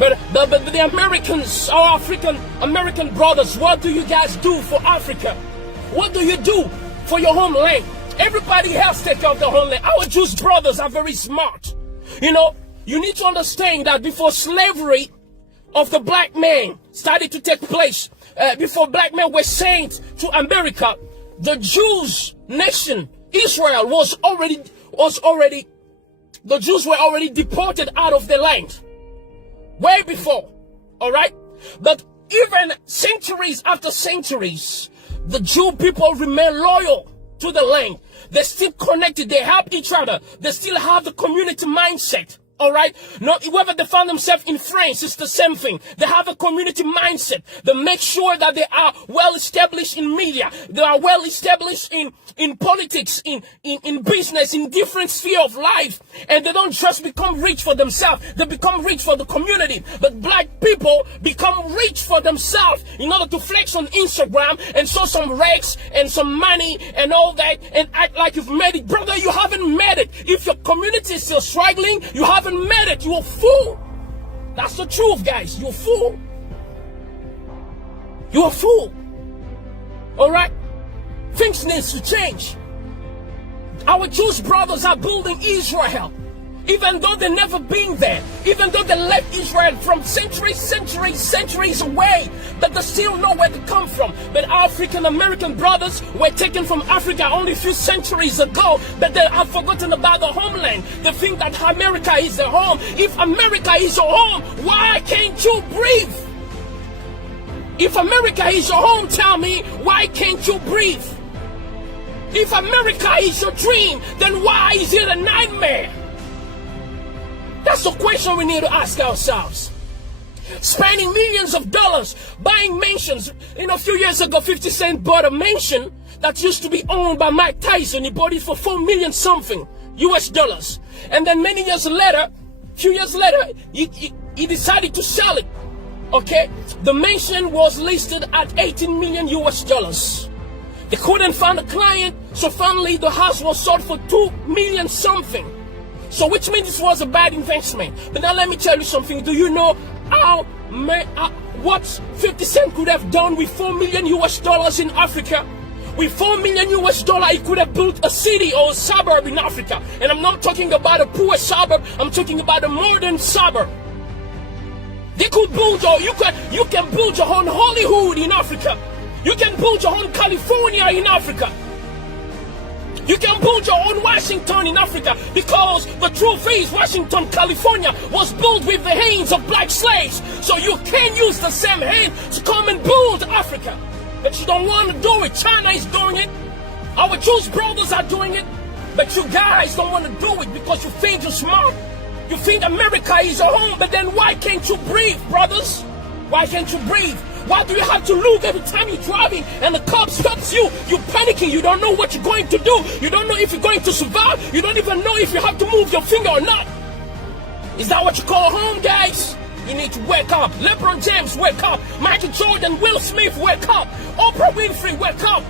But the Americans, our African American brothers, what do you guys do for Africa? What do you do for your homeland? Everybody else take care of their homeland. Our Jewish brothers are very smart. You know, you need to understand that before slavery of the black man started to take place, before black men were sent to America, the Jews nation, Israel, the Jews were already deported out of the land. Way before, all right? But even centuries after centuries, the Jew people remain loyal to the land. They're still connected. They help each other. They still have the community mindset. All right. Not whether they find themselves in France, it's the same thing. They have a community mindset. They make sure that they are well established in media. They are well established in politics, in business, in different sphere of life. And they don't just become rich for themselves. They become rich for the community. But black people become rich for themselves in order to flex on Instagram and show some racks and some money and all that and act like you've made it. Brother, you haven't made it. If your community is still struggling, you haven't made it. You're a fool. That's the truth, guys. You're a fool. You're a fool. All right? Things need to change. Our Jewish brothers are building Israel. Even though they've never been there, even though they left Israel from centuries away, but they still know where to come from. But African American brothers were taken from Africa only a few centuries ago, but they have forgotten about the homeland. They think that America is their home. If America is your home, why can't you breathe? If America is your home, tell me, why can't you breathe? If America is your dream, then why is it a nightmare? That's the question we need to ask ourselves. Spending millions of dollars buying mansions. You know, a few years ago, 50 Cent bought a mansion that used to be owned by Mike Tyson. He bought it for $4 million something US dollars. And then many years later, few years later, he decided to sell it. Okay? The mansion was listed at 18 million US dollars. They couldn't find a client, so finally the house was sold for 2 million something. So which means this was a bad investment. But now let me tell you something. Do you know what 50 Cent could have done with 4 million US dollars in Africa? With 4 million US dollars, he could have built a city or a suburb in Africa. And I'm not talking about a poor suburb. I'm talking about a modern suburb. They could build you can build your own Hollywood in Africa. You can build your own California in Africa. You can build your own Washington in Africa, because the truth is Washington, California was built with the hands of black slaves. So you can use the same hand to come and build Africa. But you don't want to do it. China is doing it. Our Jewish brothers are doing it. But you guys don't want to do it because you think you're smart. You think America is your home, but then why can't you breathe, brothers? Why can't you breathe? Why do you have to look every time you're driving and the cop stops you? You're panicking. You don't know what you're going to do. You don't know if you're going to survive. You don't even know if you have to move your finger or not. Is that what you call home, guys? You need to wake up. LeBron James, wake up. Michael Jordan, Will Smith, wake up. Oprah Winfrey, wake up.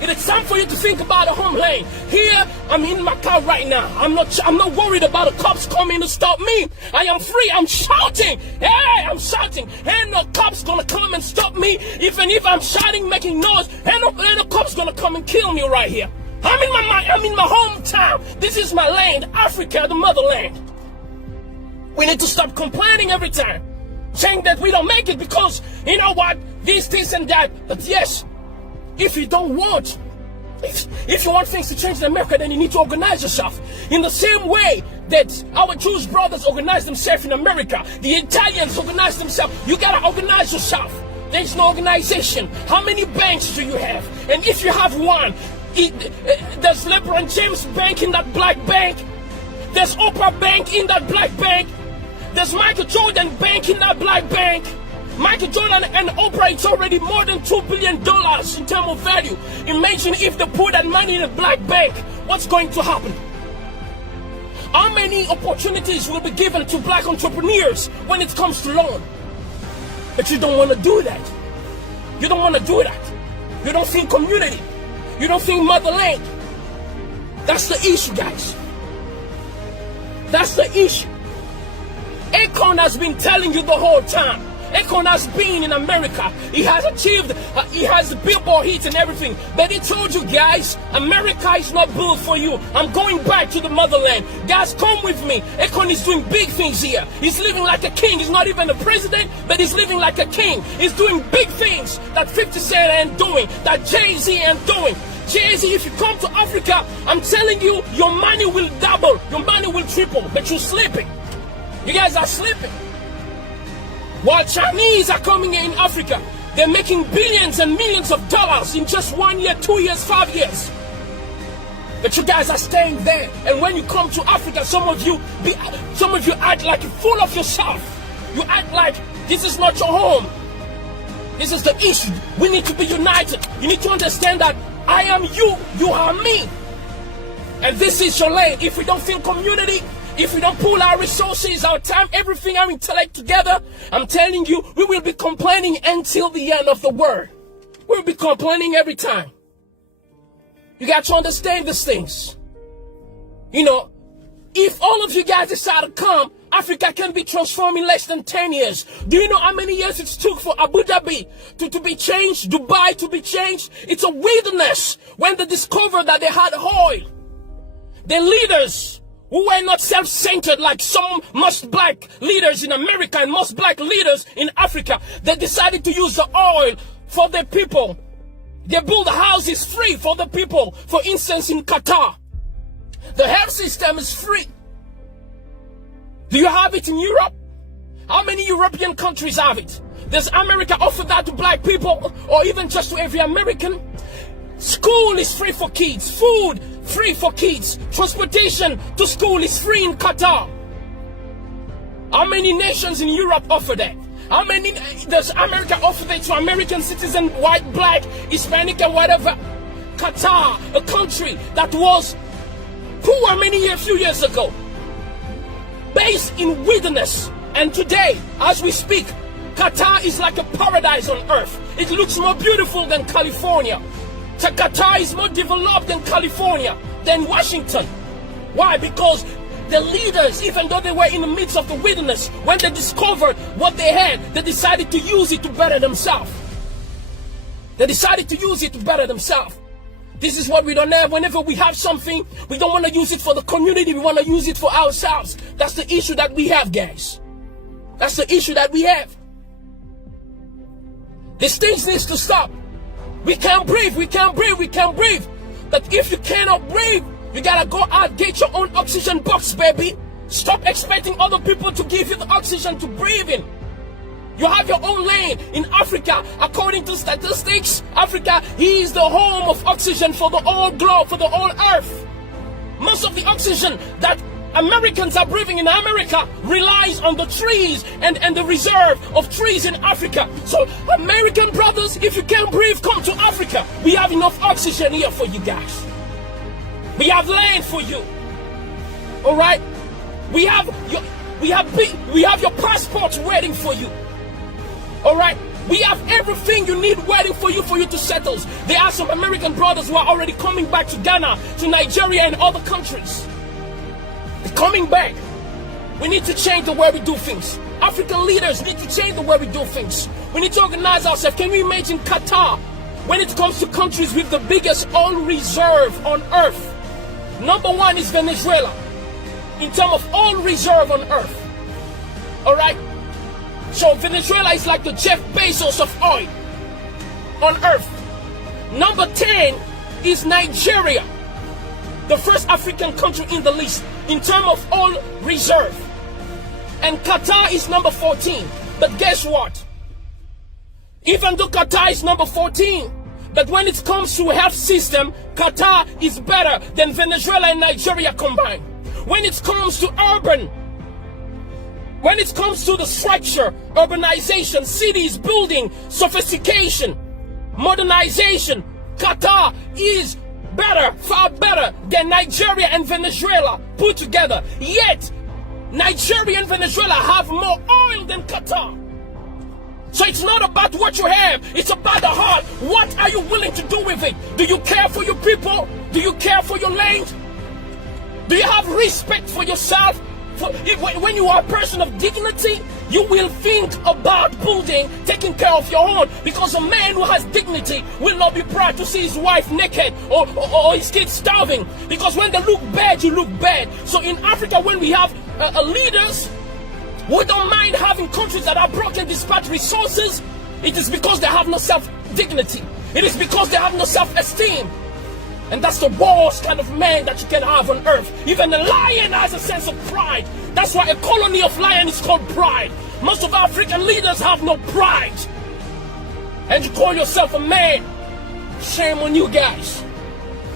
It is time for you to think about a homeland. Here, I'm in my car right now. I'm not worried about the cops coming to stop me. I am free. I'm shouting. Hey, I'm shouting. Ain't no cops gonna come and stop me. Even if I'm shouting, making noise, ain't no cops gonna come and kill me right here. I'm in my hometown. This is my land, Africa, the motherland. We need to stop complaining every time, saying that we don't make it because, you know what, this and that. But yes, if you don't want, if you want things to change in America, then you need to organize yourself. In the same way that our Jewish brothers organize themselves in America, the Italians organize themselves. You gotta organize yourself. There's no organization. How many banks do you have? And if you have one, there's LeBron James Bank in that black bank. There's Oprah Bank in that black bank. There's Michael Jordan Bank in that black bank. Michael Jordan and Oprah, it's already more than $2 billion in terms of value. Imagine if they put that money in a black bank. What's going to happen? How many opportunities will be given to black entrepreneurs when it comes to loan? But you don't want to do that. You don't want to do that. You don't think community. You don't think motherland. That's the issue, guys. That's the issue. Akon has been telling you the whole time. Akon has been in America. He has achieved, he has Billboard hits and everything. But he told you guys, America is not built for you. I'm going back to the motherland. Guys, come with me. Akon is doing big things here. He's living like a king. He's not even a president, but he's living like a king. He's doing big things that 50 Cent ain't doing, that Jay-Z ain't doing. Jay-Z, if you come to Africa, I'm telling you, your money will double, your money will triple, but you're sleeping. You guys are sleeping. While Chinese are coming in Africa, they're making billions and millions of dollars in just 1 year, 2 years, 5 years. But you guys are staying there. And when you come to Africa, some of you act like you're full of yourself. You act like this is not your home. This is the issue. We need to be united. You need to understand that I am you, you are me. And this is your lane. If we don't feel community, if we don't pull our resources, our time, everything, our intellect together, I'm telling you, we will be complaining until the end of the world. We'll be complaining every time. You got to understand these things. You know, if all of you guys decide to come, Africa can be transformed in less than 10 years. Do you know how many years it took for Abu Dhabi to be changed, Dubai to be changed? It's a wilderness. When they discovered that they had oil, the leaders who were not self-centered like some most black leaders in America and most black leaders in Africa, they decided to use the oil for the people. They build houses free for the people. For instance, in Qatar, the health system is free. Do you have it in Europe? How many European countries have it? Does America offer that to black people or even just to every American? School is free for kids. Food free for kids. Transportation to school is free in Qatar. How many nations in Europe offer that? How many does America offer that to American citizens, white, black, Hispanic, and whatever? Qatar, a country that was poor a few years ago, based in wilderness, and today, as we speak, Qatar is like a paradise on earth. It looks more beautiful than California. So Qatar is more developed than California, than Washington. Why? Because the leaders, even though they were in the midst of the wilderness, when they discovered what they had, they decided to use it to better themselves. They decided to use it to better themselves. This is what we don't have. Whenever we have something, we don't want to use it for the community. We want to use it for ourselves. That's the issue that we have, guys. That's the issue that we have. These things need to stop. We can't breathe. We can't breathe. We can't breathe. But if you cannot breathe, you gotta go out, get your own oxygen box, baby. Stop expecting other people to give you the oxygen to breathe in. You have your own lane. In Africa, according to statistics, Africa is the home of oxygen for the whole globe, for the whole earth. Most of the oxygen that Americans are breathing in America relies on the trees and the reserve of trees in Africa. So, American brothers, if you can't breathe, come to Africa. We have enough oxygen here for you guys. We have land for you. All right? We have your passports waiting for you. All right? We have everything you need waiting for you to settle. There are some American brothers who are already coming back to Ghana, to Nigeria, and other countries. They're coming back. We need to change the way we do things. African leaders need to change the way we do things. We need to organize ourselves. Can you imagine Qatar? When it comes to countries with the biggest oil reserve on earth, number one is Venezuela in terms of oil reserve on earth. All right? So Venezuela is like the Jeff Bezos of oil on earth. Number 10 is Nigeria, the first African country in the list in terms of oil reserve. And Qatar is number 14. But guess what? Even though Qatar is number 14, but when it comes to health system, Qatar is better than Venezuela and Nigeria combined. When it comes to urban, when it comes to the structure, urbanization, cities, building, sophistication, modernization, Qatar is better, far better than Nigeria and Venezuela put together. Yet, Nigeria and Venezuela have more oil than Qatar. So it's not about what you have, it's about the heart. What are you willing to do with it? Do you care for your people? Do you care for your land? Do you have respect for yourself? When you are a person of dignity, you will think about building, taking care of your own. Because a man who has dignity will not be proud to see his wife naked or his kids starving. Because when they look bad, you look bad. So in Africa, when we have leaders who don't mind having countries that are broken despite resources, it is because they have no self-dignity. It is because they have no self-esteem. And that's the worst kind of man that you can have on earth. Even a lion has a sense of pride. That's why a colony of lions is called pride. Most of African leaders have no pride. And you call yourself a man. Shame on you guys.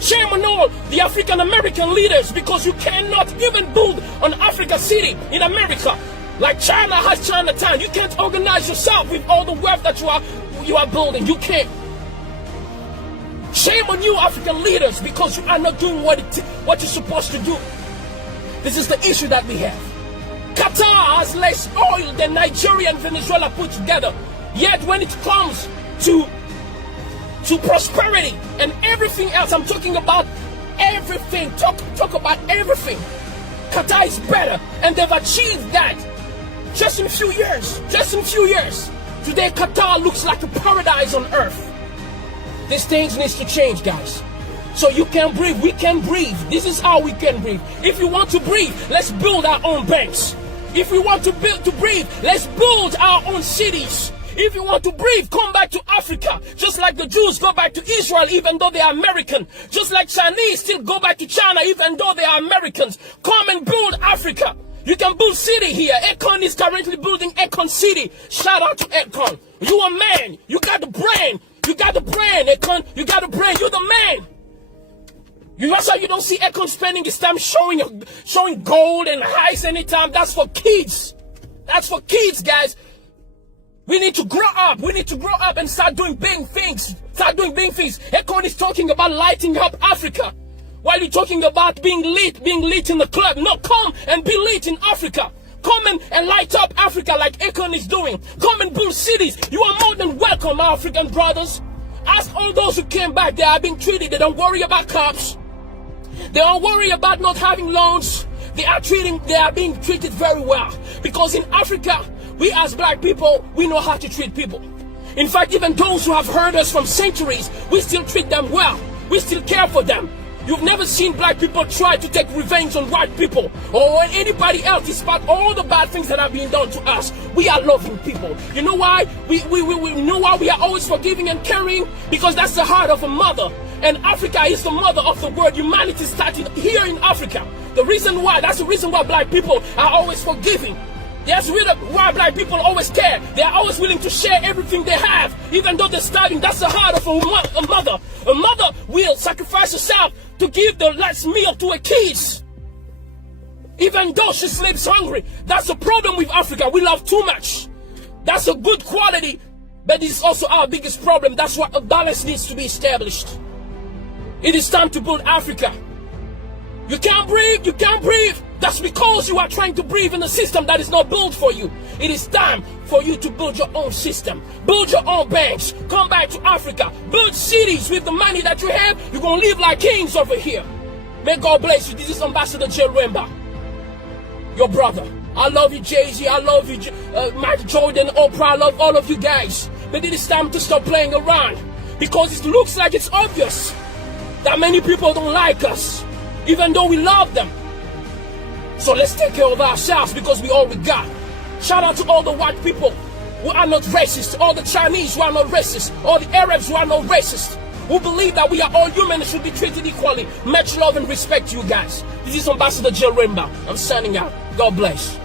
Shame on all the African American leaders, because you cannot even build an Africa city in America. Like China has Chinatown. You can't organize yourself with all the wealth that you are building. You can't. Shame on you, African leaders, because you are not doing what you're supposed to do. This is the issue that we have. Qatar has less oil than Nigeria and Venezuela put together. Yet when it comes to prosperity and everything else, I'm talking about everything. Talk about everything. Qatar is better, and they've achieved that just in a few years. Just in a few years. Today, Qatar looks like a paradise on earth. These things need to change, guys. So you can breathe, we can breathe. This is how we can breathe. If you want to breathe, let's build our own banks. If we want to breathe, let's build our own cities. If you want to breathe, come back to Africa. Just like the Jews go back to Israel even though they are American. Just like Chinese still go back to China even though they are Americans. Come and build Africa. You can build city here. Akon is currently building Akon City. Shout out to Akon. You a man. You got the brain. You got the brain, Akon. You got the brain. You're the man. That's why you don't see Akon spending his time showing gold and highs anytime. That's for kids. That's for kids, guys. We need to grow up. We need to grow up and start doing big things. Start doing big things. Akon is talking about lighting up Africa. While you're talking about being lit in the club. No, come and be lit in Africa. Come and light up Africa like Akon is doing. Come and build cities. You are more than welcome, our African brothers. Ask all those who came back. They are being treated. They don't worry about cops. They don't worry about not having loans. They are being treated very well. Because in Africa, we as black people, we know how to treat people. In fact, even those who have heard us from centuries, we still treat them well. We still care for them. You've never seen black people try to take revenge on white people or on anybody else despite all the bad things that are being done to us. We are loving people. You know why? We know why we are always forgiving and caring? Because that's the heart of a mother. And Africa is the mother of the world. Humanity started here in Africa. That's the reason why black people are always forgiving. That's the reason why black people always care. They are always willing to share everything they have, even though they're starving. That's the heart of a mother. A mother will sacrifice herself to give the last meal to her kids, even though she sleeps hungry. That's the problem with Africa. We love too much. That's a good quality, but it's also our biggest problem. That's why a balance needs to be established. It is time to build Africa. You can't breathe. You can't breathe. That's because you are trying to breathe in a system that is not built for you. It is time for you to build your own system. Build your own banks. Come back to Africa. Build cities with the money that you have. You're going to live like kings over here. May God bless you. This is Ambassador J. Remba, your brother. I love you, Jay-Z. I love you, Mike Jordan, Oprah. I love all of you guys. But it is time to stop playing around. Because it looks like it's obvious that many people don't like us, even though we love them. So let's take care of ourselves because we all we got. Shout out to all the white people who are not racist, all the Chinese who are not racist, all the Arabs who are not racist, who believe that we are all human and should be treated equally. Much love and respect to you guys. This is Ambassador J. Remba. I'm signing out. God bless.